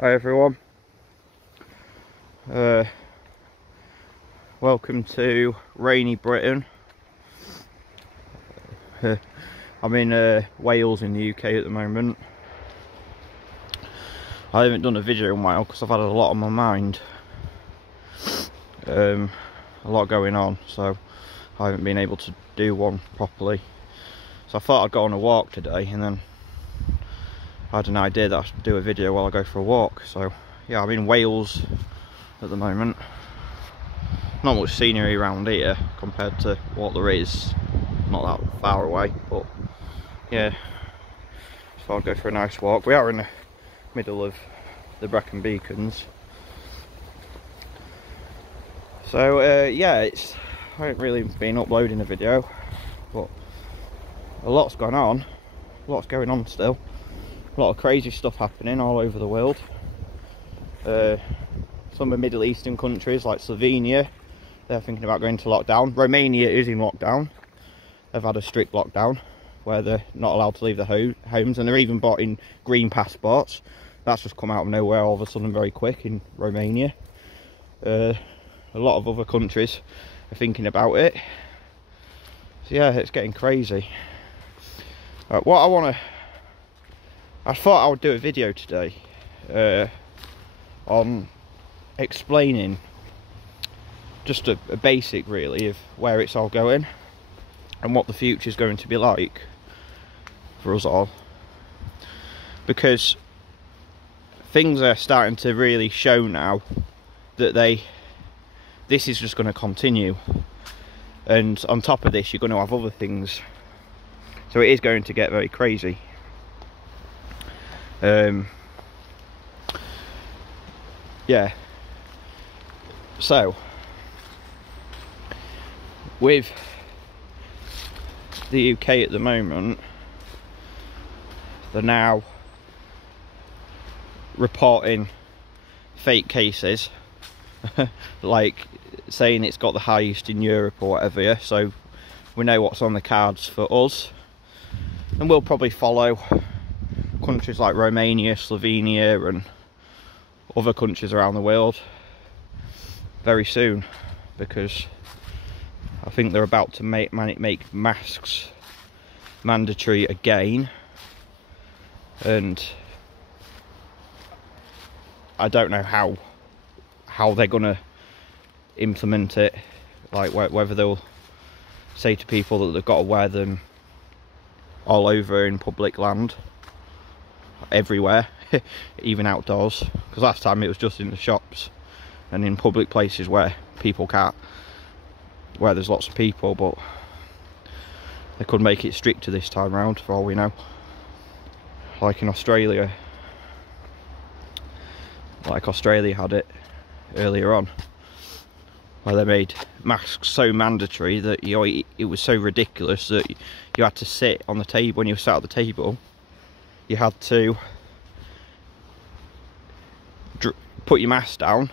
Hi everyone, welcome to rainy Britain. I'm in Wales in the UK at the moment. I haven't done a video in a while because I've had a lot on my mind, a lot going on, so I haven't been able to do one properly. So I thought I'd go on a walk today, and then I had an idea that I should do a video while I go for a walk. So yeah, I'm in Wales at the moment. Not much scenery around here compared to what there is, not that far away, but yeah, so I'll go for a nice walk. We are in the middle of the Brecon Beacons. So yeah, I haven't really been uploading a video, but a lot's gone on, going on still. A lot of crazy stuff happening all over the world. Some of Middle Eastern countries like Slovenia, they're thinking about going to lockdown. Romania is in lockdown. They've had a strict lockdown where they're not allowed to leave their homes, and they're even bought in green passports. That's just come out of nowhere all of a sudden very quick in Romania. A lot of other countries are thinking about it. So yeah, it's getting crazy. I thought I would do a video today on explaining just a basic really of where it's all going and what the future is going to be like for us all, because things are starting to really show now that this is just going to continue, and on top of this you're going to have other things, so it is going to get very crazy. Yeah, so with the UK at the moment, they're now reporting fake cases like saying it's got the highest in Europe or whatever, yeah? So we know what's on the cards for us, and we'll probably follow countries like Romania, Slovenia and other countries around the world very soon, because I think they're about to make masks mandatory again, and I don't know how they're gonna implement it, like whether they'll say to people that they've got to wear them all over in public land, everywhere, even outdoors, because last time it was just in the shops and in public places where people can't, where there's lots of people. But they could make it stricter this time round for all we know, like in Australia, like Australia had it earlier on, where they made masks so mandatory that it was so ridiculous that you had to sit on the table. When you sat at the table, you had to put your mask down,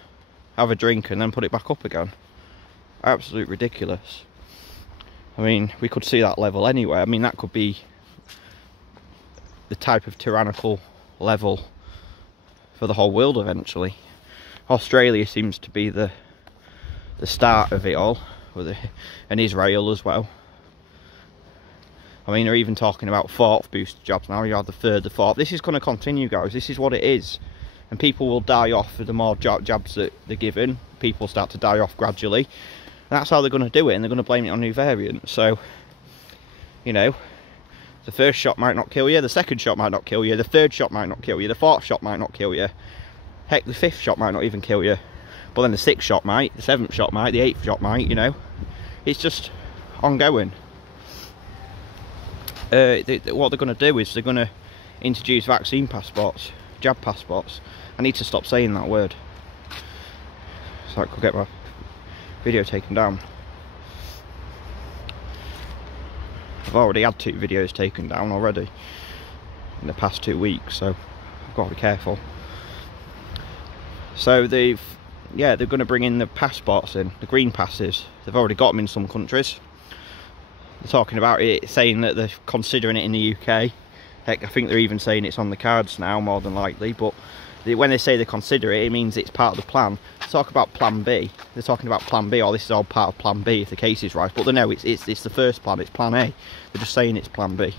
have a drink and then put it back up again. Absolute ridiculous. I mean, we could see that level anywhere. I mean, that could be the type of tyrannical level for the whole world eventually. Australia seems to be the start of it all, and Israel as well. I mean, they're even talking about fourth booster jobs now. You have the third, the fourth. This is going to continue, guys. This is what it is. And people will die off for the more jabs that they're given. People start to die off gradually. And that's how they're going to do it, and they're going to blame it on new variants. So, you know, the first shot might not kill you, the second shot might not kill you, the third shot might not kill you, the fourth shot might not kill you. Heck, the fifth shot might not even kill you. But then the sixth shot might, the seventh shot might, the eighth shot might, you know. It's just ongoing. What they're going to do is they're going to introduce vaccine passports, jab passports. I need to stop saying that word, so I could get my video taken down. I've already had 2 videos taken down already in the past 2 weeks, so I've got to be careful. So they're going to bring in the passports in, the green passes. They've already got them in some countries. They're talking about it, saying that they're considering it in the UK. Heck, I think they're even saying it's on the cards now, more than likely. But when they say they consider it, it means it's part of the plan. They talk about plan B, they're talking about plan B, or this is all part of plan B if the case is right, but they know it's the first plan, it's plan A. They're just saying it's plan B.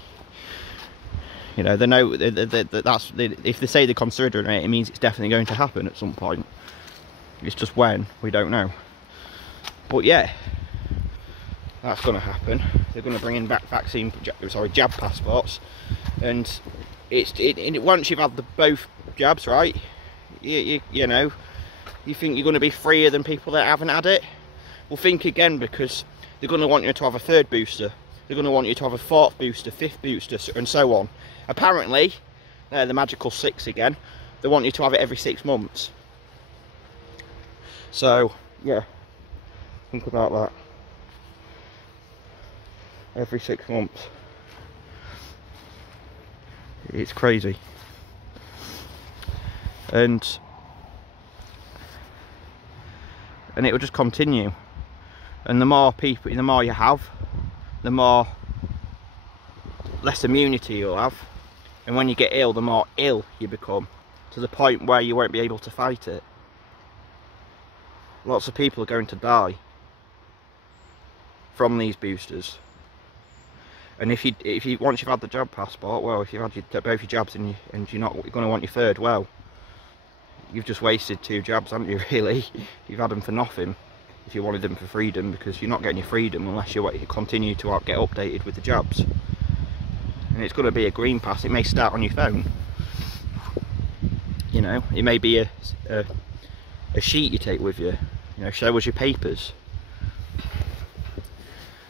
You know, they know that's, if they say they're considering it, it means it's definitely going to happen at some point. It's just when, we don't know. But yeah, that's going to happen. They're going to bring in jab passports, and once you've had both jabs, right, you know, you think you're going to be freer than people that haven't had it. Well, think again, because they're going to want you to have a third booster, they're going to want you to have a fourth booster, fifth booster, and so on. Apparently, the magical 6 again, they want you to have it every 6 months. So yeah, think about that. Every 6 months. It's crazy. And it will just continue. And the more people, the more you have, the more less immunity you'll have. And when you get ill, the more ill you become, to the point where you won't be able to fight it. Lots of people are going to die from these boosters. And if you once you've had the jab passport, well, if you've had both your jabs and you're going to want your third, well, you've just wasted 2 jabs, haven't you, really? You've had them for nothing if you wanted them for freedom, because you're not getting your freedom unless you continue to get updated with the jabs. And it's going to be a green pass. It may start on your phone. You know, it may be a sheet you take with you. You know, show us your papers.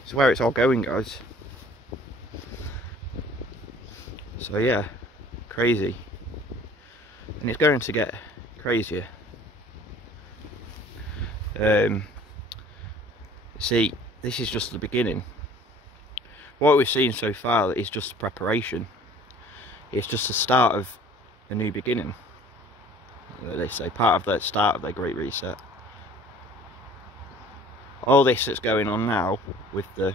It's where it's all going, guys. So yeah, crazy. And it's going to get crazier. See, this is just the beginning. What we've seen so far is just preparation. It's just the start of a new beginning. They say part of the start of their Great Reset. All this that's going on now with the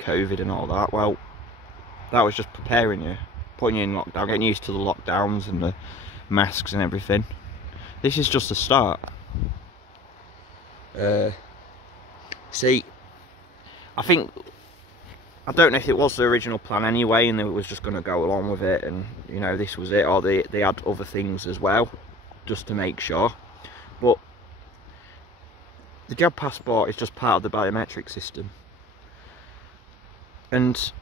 COVID and all that, well, that was just preparing you, putting you in lockdown, getting used to the lockdowns and the masks and everything. This is just the start. See, I don't know if it was the original plan anyway, and it was just going to go along with it, and you know, this was it, or they had other things as well, just to make sure. But the jab passport is just part of the biometric system, and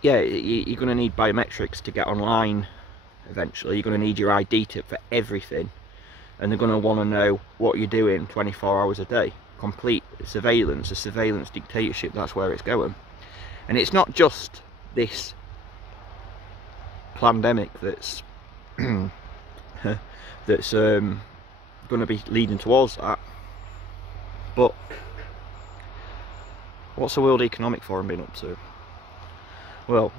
yeah, you're going to need biometrics to get online eventually. You're going to need your ID for everything, and they're going to want to know what you're doing 24 hours a day. Complete surveillance, a surveillance dictatorship, that's where it's going. And it's not just this pandemic that's that's going to be leading towards that, but what's the World Economic Forum been up to? Well,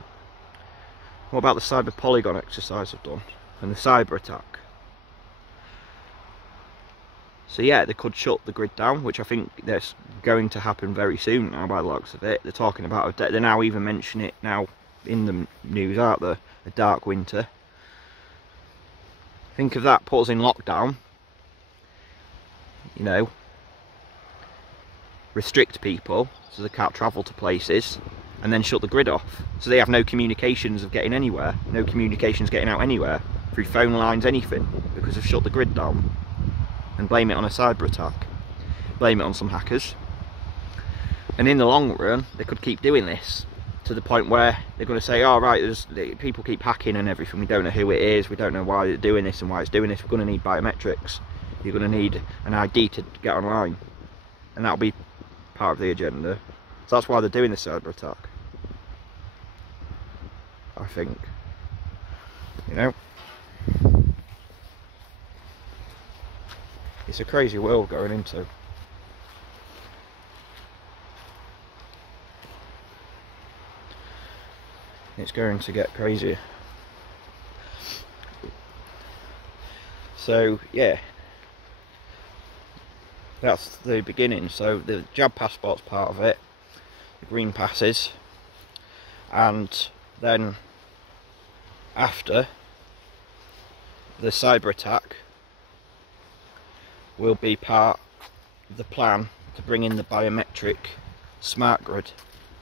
what about the cyber polygon exercise I've done and the cyber attack? So yeah, they could shut the grid down, which I think that's going to happen very soon now by the looks of it. They're talking about, they're now even mentioning it now in the news, aren't they? A dark winter. Think of that, put us in lockdown, you know, restrict people so they can't travel to places, and then shut the grid off. So they have no communications of getting anywhere, no communications getting out anywhere, through phone lines, anything, because they've shut the grid down. And blame it on a cyber attack, blame it on some hackers. And in the long run, they could keep doing this to the point where they're going to say, oh right, people keep hacking and everything, we don't know who it is, we don't know why they're doing this and why it's doing this, we're going to need biometrics, you're going to need an ID to get online, and that'll be part of the agenda. So that's why they're doing the cyber attack, I think, you know. It's a crazy world going into. It's going to get crazier. So yeah, that's the beginning. So the jab passport's part of it, the green passes, and then after the cyber attack will be part of the plan to bring in the biometric smart grid,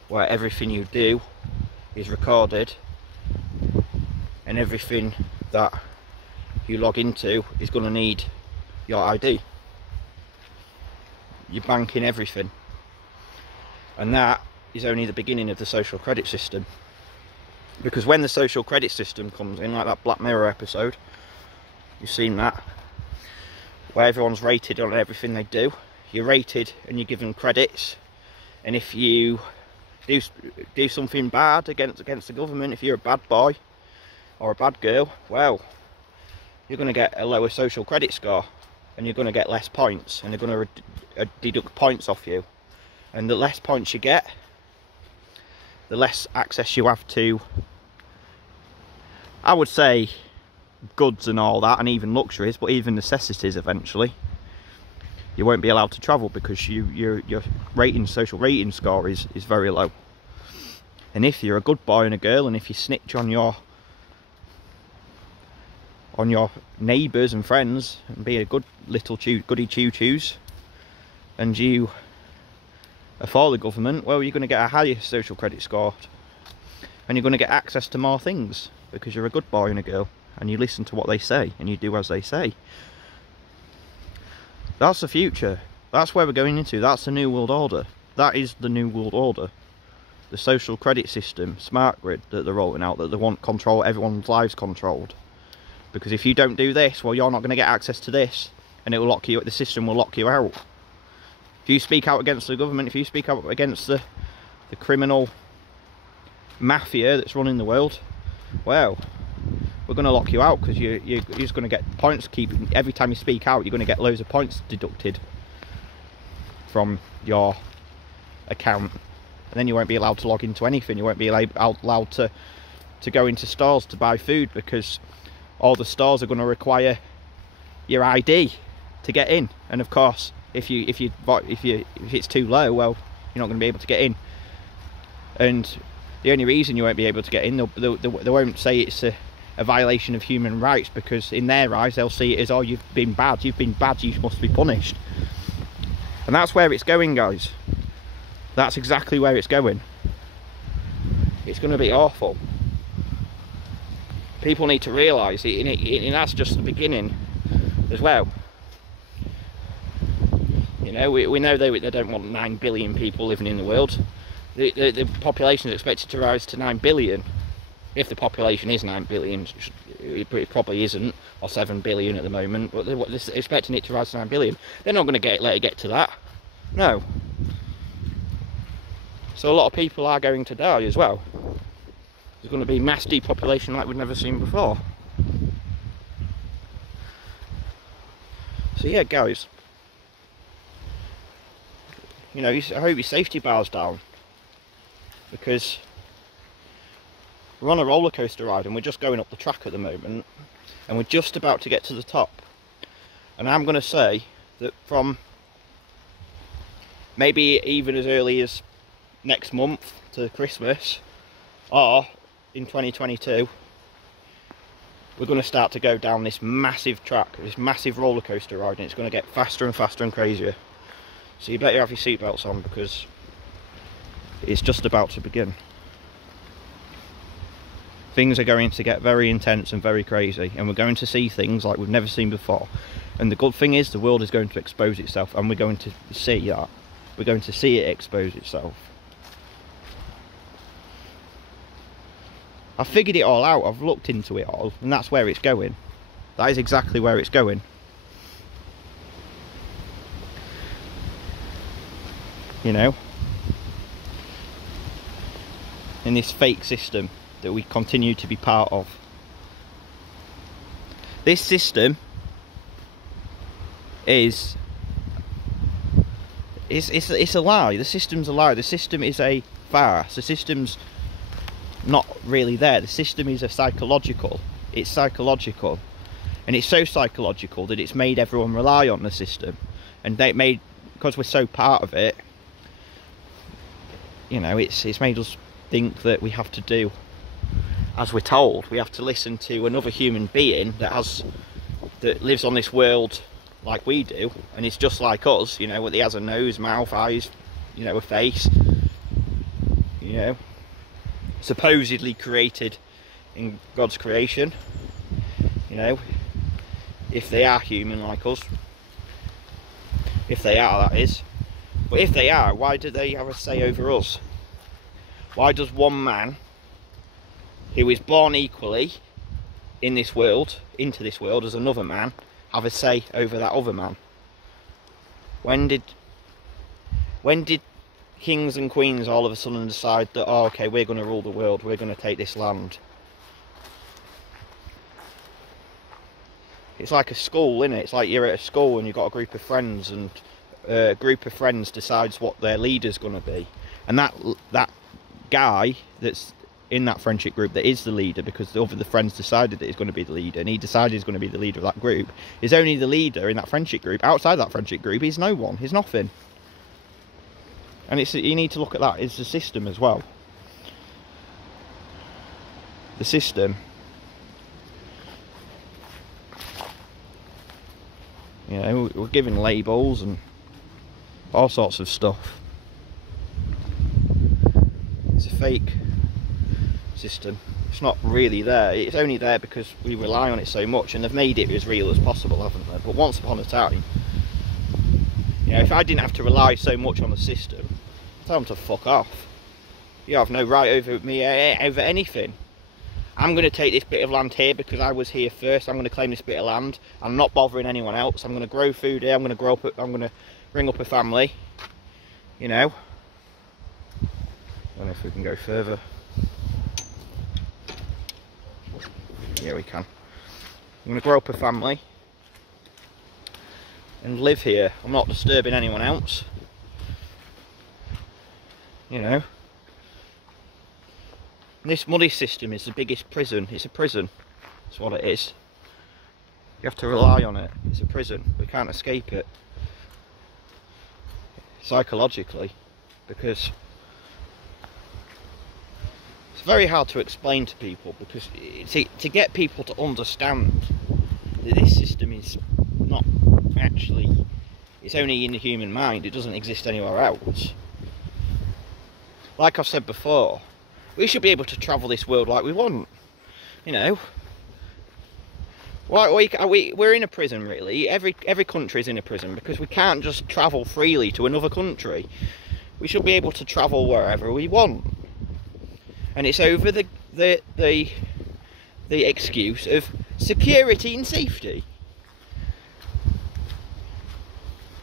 where everything you do is recorded and everything that you log into is going to need your ID, your banking, everything. And that is only the beginning of the social credit system, because when the social credit system comes in, like that Black Mirror episode, you've seen that, where everyone's rated on everything they do. You're rated and you're given credits, and if you do something bad against the government, if you're a bad boy or a bad girl, well, you're going to get a lower social credit score, and you're going to get less points, and they're going to deduct points off you. And the less points you get, the less access you have to, I would say, goods and all that, and even luxuries, but even necessities eventually. You won't be allowed to travel because your social rating score is very low. And if you're a good boy and a girl, and if you snitch on your neighbours and friends and be a good little goody two-shoes, and you are for the government, well, you're going to get a higher social credit score, and you're going to get access to more things because you're a good boy and a girl, and you listen to what they say and you do as they say. That's the future. That's where we're going into. That's the new world order. That is the new world order. The social credit system, smart grid that they're rolling out, that they want control, everyone's lives controlled. Because if you don't do this, well, you're not going to get access to this, and it will lock you. The system will lock you out. If you speak out against the government, if you speak out against the criminal mafia that's running the world, well, we're going to lock you out, because you're just going to get points. Every time you speak out, you're going to get loads of points deducted from your account, and then you won't be allowed to log into anything. You won't be allowed to go into stores to buy food, because all the stores are going to require your ID to get in. And of course, if it's too low, well, you're not going to be able to get in. And the only reason you won't be able to get in, they won't say it's a violation of human rights, because in their eyes they'll see it as, oh, you've been bad, you must be punished. And that's where it's going, guys. That's exactly where it's going. It's going to be awful. People need to realise it, and that's just the beginning as well. You know, we know they don't want 9 billion people living in the world. The population is expected to rise to 9 billion. If the population is 9 billion, it probably isn't, or 7 billion at the moment, but they're expecting it to rise to 9 billion. They're not going to let it get to that. No. So a lot of people are going to die as well. There's going to be mass depopulation like we've never seen before. So yeah, guys, you know, I hope your safety bar's down, because we're on a roller coaster ride and we're just going up the track at the moment, and we're just about to get to the top. And I'm going to say that from maybe even as early as next month to Christmas, or in 2022, we're going to start to go down this massive track, this massive roller coaster ride, and it's going to get faster and faster and crazier. So you better have your seatbelts on, because it's just about to begin. Things are going to get very intense and very crazy, and we're going to see things like we've never seen before. And the good thing is, the world is going to expose itself, and we're going to see that. We're going to see it expose itself. I've figured it all out, I've looked into it all, and that's where it's going. That is exactly where it's going. You know? In this fake system that we continue to be part of. This system is it's a lie. The system's a lie. The system is a farce. The system's not really there. The system is psychological. It's psychological, and it's so psychological that it's made everyone rely on the system, and because we're so part of it, you know, it's made us think that we have to do as we're told, we have to listen to another human being that lives on this world like we do, and it's just like us, you know, he has a nose, mouth, eyes, you know, a face, you know, supposedly created in God's creation, you know, if they are human like us, if they are, that is. But if they are, why do they have a say over us? Why does one man who is born equally in this world, into this world as another man, have a say over that other man? When did kings and queens all of a sudden decide that, oh, okay, we're going to rule the world, we're going to take this land? It's like a school, isn't it? It's like you're at a school and you've got a group of friends, and a group of friends decides what their leader's going to be, and that guy that's in that friendship group that is the leader, because the friends decided that he's going to be the leader, and he decided he's going to be the leader of that group, is only the leader in that friendship group. Outside that friendship group, he's no one, he's nothing. And you need to look at that as the system as well. The system, you know, we're given labels and all sorts of stuff. It's a fake system. It's not really there. It's only there because we rely on it so much, and they've made it as real as possible, haven't they? But once upon a time, you know, if I didn't have to rely so much on the system, tell them to fuck off. You have no right over me, over anything. I'm going to take this bit of land here because I was here first. I'm going to claim this bit of land. I'm not bothering anyone else. I'm going to grow food here. I'm going to grow up. I'm going to bring up a family. You know. I don't know if we can go further. Yeah, we can. I'm going to grow up a family and live here. I'm not disturbing anyone else. You know. This money system is the biggest prison. It's a prison. That's what it is. You have to rely on it. It's a prison. We can't escape it. Psychologically. Because it's very hard to explain to people, because to get people to understand that this system is not actually, it's only in the human mind, it doesn't exist anywhere else. Like I've said before, we should be able to travel this world like we want, you know. We're in a prison, really. Every country is in a prison, because we can't just travel freely to another country. We should be able to travel wherever we want. And it's over the excuse of security and safety.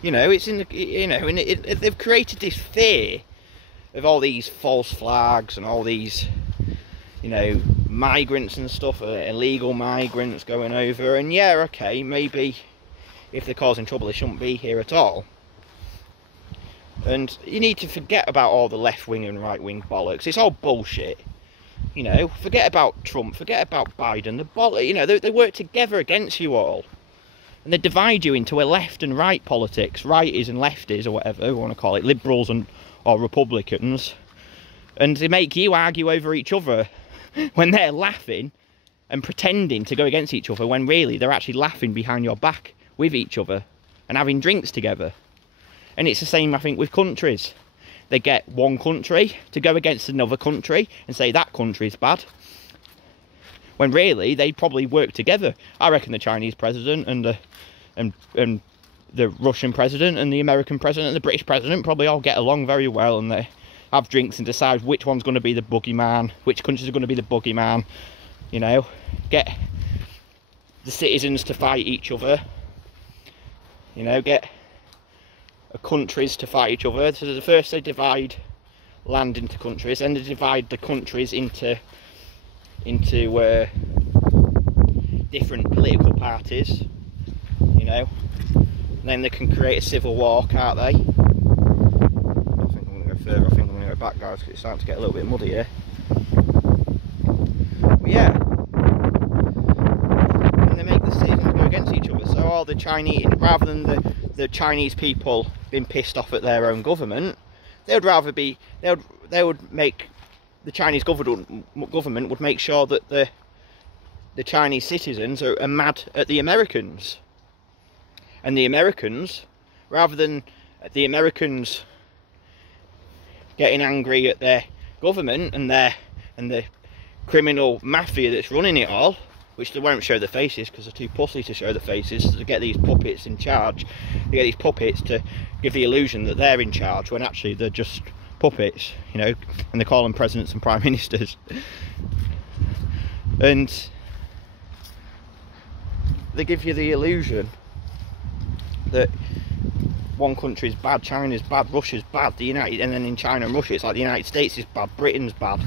You know, it's in the, you know, and they've created this fear of all these false flags and all these, you know, migrants and stuff, illegal migrants going over. And yeah, okay, maybe if they're causing trouble, they shouldn't be here at all. And you need to forget about all the left-wing and right-wing bollocks. It's all bullshit. You know, forget about Trump, forget about Biden. You know, they work together against you all. And they divide you into a left and right politics, righties and lefties, or whatever you want to call it, liberals or Republicans. And they make you argue over each other when they're laughing and pretending to go against each other, when really they're actually laughing behind your back with each other and having drinks together. And it's the same, I think, with countries. They get one country to go against another country and say that country's bad, when really they probably work together. I reckon the Chinese president and the Russian president and the American president and the British president probably all get along very well, and they have drinks and decide which one's going to be the boogeyman, which countries are going to be the boogeyman. You know, get the citizens to fight each other. You know, get countries to fight each other. So first they divide land into countries, and they divide the countries into different political parties. You know, and then they can create a civil war, can't they? I think I'm going to go further. I think I'm going to go back, guys, because it's starting to get a little bit muddy here. But yeah, and they make the citizens go against each other. So all the Chinese, rather than the Chinese people being pissed off at their own government, they would rather be, they would make the Chinese government would make sure that the Chinese citizens are mad at the Americans. And the Americans, rather than the Americans getting angry at their government and the criminal mafia that's running it all, which they won't show the faces because they're too pussy to show the faces, to get these puppets in charge. They get these puppets to give the illusion that they're in charge when actually they're just puppets, you know, and they call them presidents and prime ministers. And they give you the illusion that one country's bad, China's bad, Russia's bad, and then in China and Russia it's like the United States is bad, Britain's bad.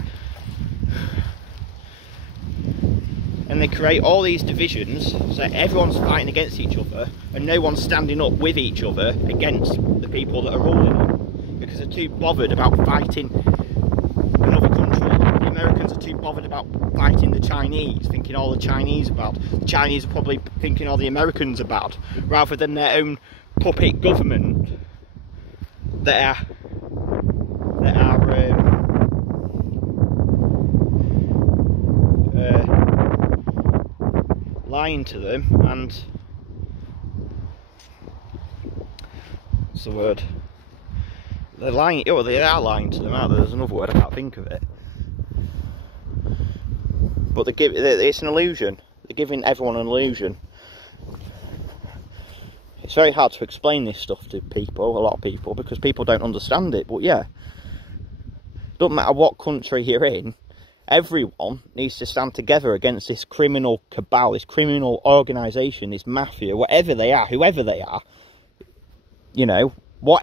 And they create all these divisions so everyone's fighting against each other and no one's standing up with each other against the people that are ruling them, because they're too bothered about fighting another country. The Americans are too bothered about fighting the Chinese, thinking all the Chinese are bad. The Chinese are probably thinking all the Americans are bad, rather than their own puppet government that are lying to them. And what's the word? They're lying. Oh, they are lying to them, aren't they? There's another word, I can't think of it. But it's an illusion. They're giving everyone an illusion. It's very hard to explain this stuff to people, a lot of people, because people don't understand it. But yeah, doesn't matter what country you're in, everyone needs to stand together against this criminal cabal, this criminal organisation, this mafia, whatever they are, whoever they are. You know,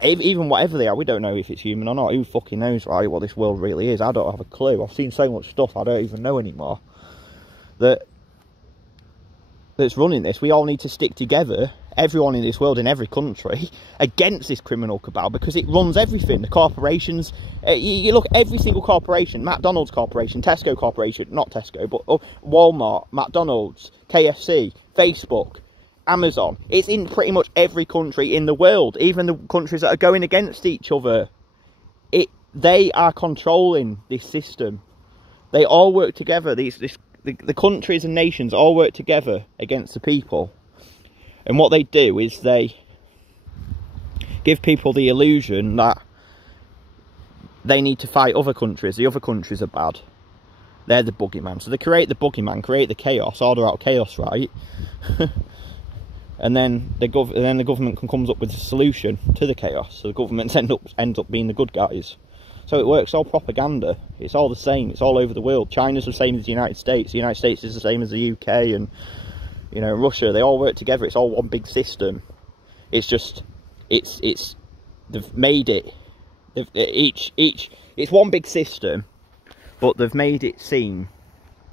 even whatever they are, we don't know if it's human or not. Who fucking knows, right, what this world really is? I don't have a clue. I've seen so much stuff I don't even know anymore. That's running this. We all need to stick together, everyone in this world, in every country, against this criminal cabal, because it runs everything. The corporations, you look, every single corporation, McDonald's corporation, Tesco corporation, not Tesco, but Walmart, McDonald's, KFC, Facebook, Amazon. It's in pretty much every country in the world, even the countries that are going against each other. They are controlling this system. They all work together. The countries and nations all work together against the people. And what they do is they give people the illusion that they need to fight other countries. The other countries are bad. They're the boogeyman. So they create the boogeyman, create the chaos, order out chaos, right? And then the government comes up with a solution to the chaos. So the governments end up being the good guys. So it works, all propaganda. It's all the same. It's all over the world. China's the same as the United States. The United States is the same as the UK and, you know, Russia. They all work together. It's all one big system. It's just, they've made it. It's one big system, but they've made it seem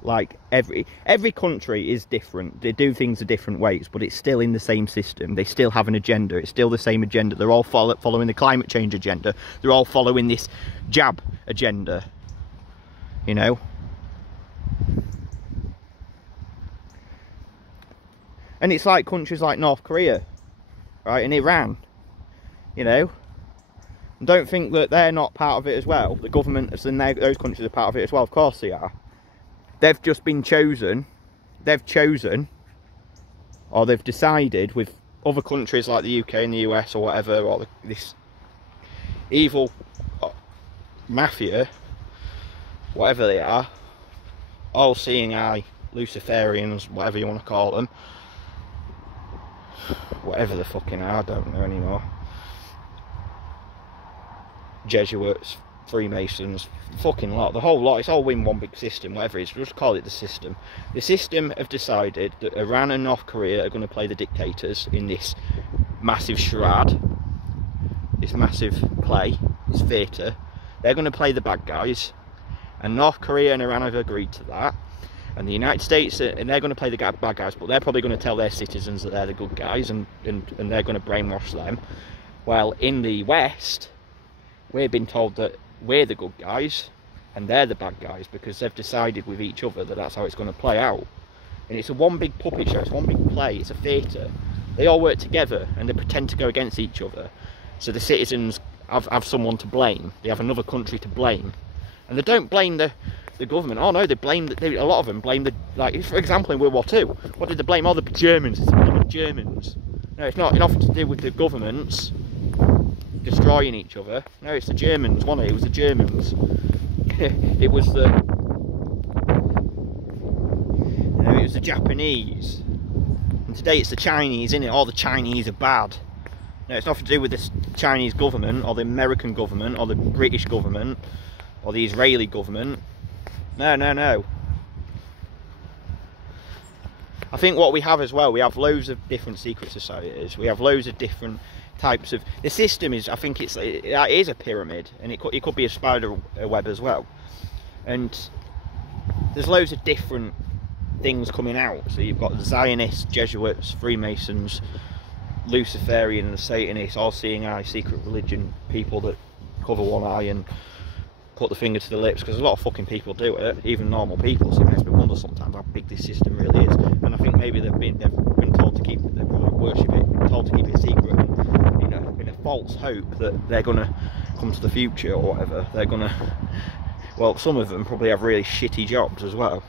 like every country is different. They do things in different ways, but it's still in the same system. They still have an agenda. It's still the same agenda. They're all following the climate change agenda. They're all following this jab agenda, you know. And it's like countries like North Korea, right, and Iran, you know. Don't think that they're not part of it as well. The government and those countries are part of it as well. Of course they are. They've just been chosen, or they've decided with other countries like the UK and the US or whatever, or this evil mafia, whatever they are, all seeing eye, Luciferians, whatever you want to call them, whatever the fucking are, I don't know anymore. Jesuits, Freemasons, fucking lot, the whole lot. It's all in one big system, whatever it is, just call it the system. The system have decided that Iran and North Korea are going to play the dictators in this massive charade, this massive play, this theatre. They're going to play the bad guys, and North Korea and Iran have agreed to that. And the United States, and they're going to play the bad guys, but they're probably going to tell their citizens that they're the good guys, and they're going to brainwash them. Well, in the West, we've been told that we're the good guys and they're the bad guys, because they've decided with each other that that's how it's going to play out. And it's a one big puppet show, it's one big play, it's a theatre. They all work together and they pretend to go against each other. So the citizens have someone to blame, they have another country to blame, And they don't blame the government. Oh no, they blame a lot of them blame the, like, for example, in World War II, what did they blame? All the Germans. It's the Germans. No, it's not nothing to do with the governments destroying each other. No, it's the Germans, wasn't it? It was the Germans. It was the, you know, it was the Japanese. And today it's the Chinese, isn't it? All the Chinese are bad. No, it's nothing to do with the Chinese government or the American government or the British government or the Israeli government. No, no, no. I think what we have as well, we have loads of different secret societies. We have loads of different types of... The system is, I think it is a pyramid, and it could be a spider web as well. And there's loads of different things coming out. So you've got the Zionists, Jesuits, Freemasons, Luciferian and Satanists, all-seeing eye, secret religion people that cover one eye and put the finger to the lips, because a lot of fucking people do it, even normal people. So it makes me wonder sometimes how big this system really is. And I think maybe they've been told to keep, they probably worship it, told to keep it secret, and, you know, in a false hope that they're gonna come to the future or whatever. They're gonna, well, some of them probably have really shitty jobs as well.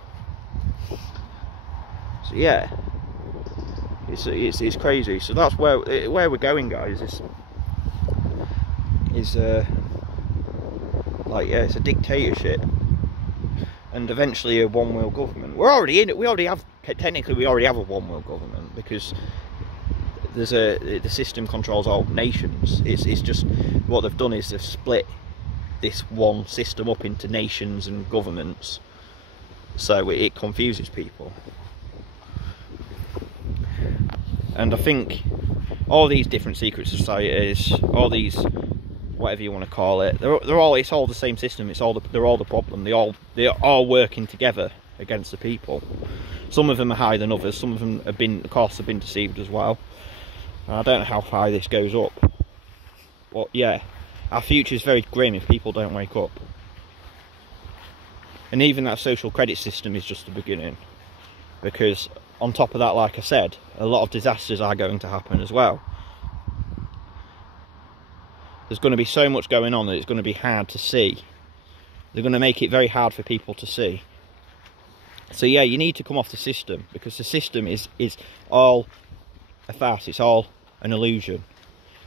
So yeah, it's crazy. So that's where we're going, guys. Like, yeah, it's a dictatorship, and eventually a one-world government. We're already in it. We already have, technically, we already have a one-world government, because the system controls all nations. It's just what they've done is they've split this one system up into nations and governments, so it confuses people. And I think all these different secret societies, all these, whatever you want to call it, it's all the same system. They're all the problem. They're all working together against the people. Some of them are higher than others. Some of them have been deceived as well. And I don't know how high this goes up. But yeah, our future is very grim if people don't wake up. And even that social credit system is just the beginning, because on top of that, like I said, a lot of disasters are going to happen as well. There's going to be so much going on that it's going to be hard to see. They're going to make it very hard for people to see. So yeah, you need to come off the system, because the system is all a farce. It's all an illusion.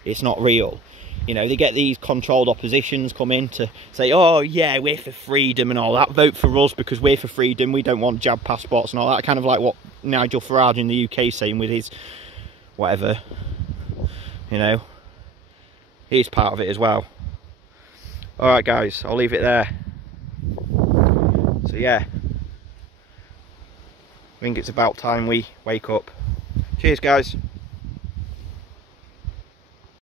It's not real. You know, they get these controlled oppositions come in to say, oh yeah, we're for freedom and all that, vote for us because we're for freedom, we don't want jab passports and all that, kind of like what Nigel Farage in the UK is saying with his whatever, you know. He's part of it as well. Alright guys, I'll leave it there. So yeah, I think it's about time we wake up. Cheers guys.